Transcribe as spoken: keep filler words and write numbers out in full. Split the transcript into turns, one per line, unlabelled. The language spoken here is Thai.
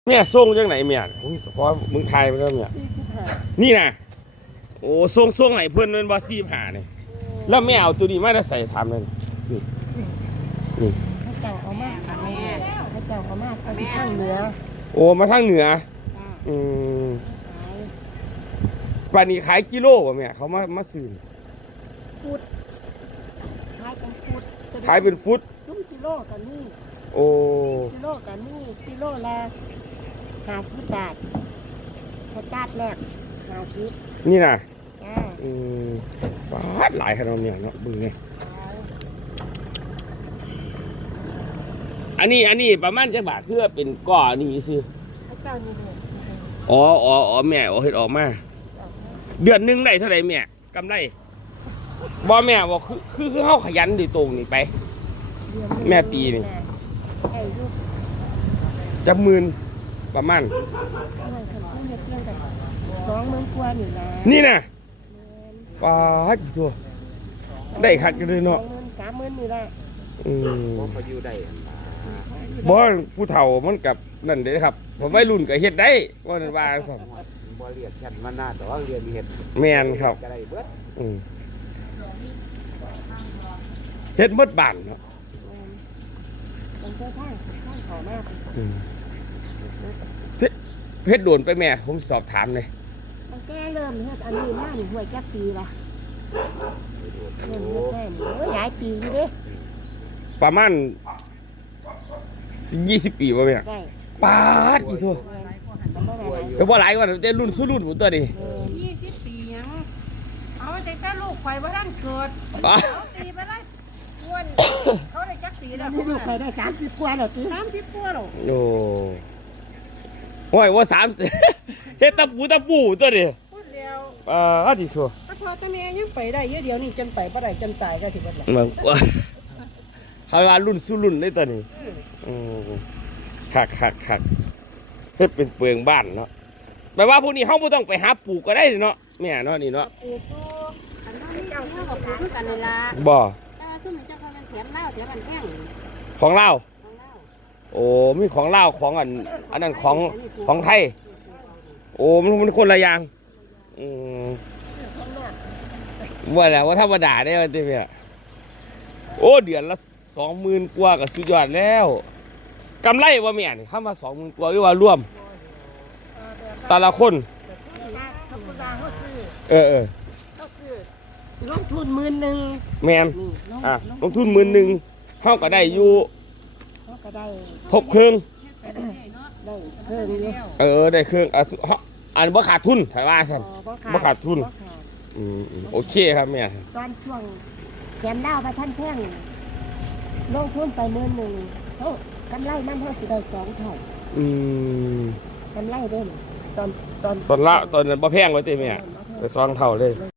แม่ส่งจังไหนแม่ผมขอมึงทายไปแล้วแม่
สี่สิบห้า
นี่นะโอ้ส่งส่งไหนเพื่อนเป็นบอสี่ผ่าเนี่ยแล้วแม่เอาตัวนี้มาได้ใส่ทำเลยนี่นี่
ให้เจ้าเอามาแม่ให้เจ้าเอามาไปข้างเหนือ
โอ้มาทางเหนืออืมป่านนี้ขายกิโลป่ะแม่เขามามาซื้อ
ฟุตขายเป็นฟุต
ขายเป็นฟุต
ซุ้มกิโลกันนี่
โอ้
กิโลกันนี่กิโลละห้าสิบบาทสตาร์ทแรกห้าสิบ
นี่นะ
จ้า
อืมฟาดหลายขนาดนี้เนาะบึ้งเนี่ยอันนี้อันนี้ประมาณจะบาทเพื่อเป็นก่อนี่ซื้อ
ให้เจ้านี่เลย
อ๋ออ๋ออ๋อแม่เอาเห็ดออกมาเดือนหนึ่งได้เท่าไหร่แม่กำไรบ่แม่บอกคือคือคือเขาขยันดีตรงนี่ไปแม่ตีนี่จะหมื่นประมาณ
สองหมื่นกว่านี่นะ
นี่นะป้ากี่ตัวได้คักกันเลยเนาะ
สามหมื่นนี่แหละ
อืม
พออยู่ได้
บ่ผู้เฒ่ามันกับนั่นเด้ครับผมไม่รุ่นก็เฮ็ดได้ว่านั่นว่าสั่น
บ่เรียนกันมานานแต่ว่าเรียนเฮ็ด
แม่นครับ
ก็ได้เบิด
อืมเฮ็ดหมดบ้านเนาะ
มันก็ทางทางขอมาก
อืมเฮ็ดโดนไปแม่ผมสอบถามเลย
มันแก้เริ่มเฮ็ดอันนี้มาหนึ่งหัวจักปีละเริ่มเฮ็ดแค่นี้โอ้ยหลายปีอยู่เด้
ประมาณยี่สิบปีป่ะแม่ปาดกี่ตัวแต่ว่าหลายกว่าแต่รุ่นสู้รุ่นผมตัวนี้
ยี่สิบปียังเอาแต่ถ้าลูกไข่ว่าท่านเกิดเขาตีไปได้อ้วนเขาได้จักปีแล้ว
ลูกไปได้สามสิบกว่าแล้วตี
สามสิบกว่าแล้ว
โอ้โอ้ยว่าสามเฮ็ดตะปูตะปูตัวนี้
พูดเดียว
อ่าดีชัว
ถ้าพอตาแม่ยังไปได้เยอะเดียวนี่จนไปบ่ได้จนตายก็สิบ่ได้
มันเขาว่ารุ่นสู้รุ่นได้ตัวนี้อืมคักคักคักเฮ็ดเป็นเปลืองบ้านเนาะแปลว่าพวกนี้เขาไม่ต้องไปหาปลูกก็ได้เนาะแม่เนาะนี่เนาะ
ปลูกตัวอันนั้นเจ้าเท่ากับปลูกคือกันนี่ล่ะ
บ่
เจ้าซุ่มนี่เจ้าเขาเป็นแถมเหล้าแถมมันแพง
ของเล่า
ของเหล้า
โอ้มีของเล่าของอันอันนั้นของของไทยโอ้มันมันคนละอย่างอืมว่าแล้วว่าธรรมดาได้ไหมทีเนี่ยโอ้เดือนละสองหมื่นกว่ากับสุดยอดแล้วกำไรว่าแม่นี่เข้ามาสองหมื่นกว่าหรือว่าร่วมแต่ละคนเออเออ
ลงทุนหมื่นหนึ่ง
แมนอ่ะลงทุนหมื่นหนึ่งเขาก็ได้อยู่ทบเครื่อง
ได้เครื่องนี้
เออได้เครื่องอ่ะอันบ่ขาดทุนถ่ายว่าสั่นบ่ขาดทุนอืมโอเคครับแม่
ตอนช่วงแถมดาวไปท่านแท่งลงทุนไปหมื่นหนึ่งเขากำไรมันเท่าสิได้สองเท่า
อืม
กำไรเด้ตอนตอน
ตอนละตอนนั้นบ่แพงไว้เต้แม่ไปสองเท่าเลย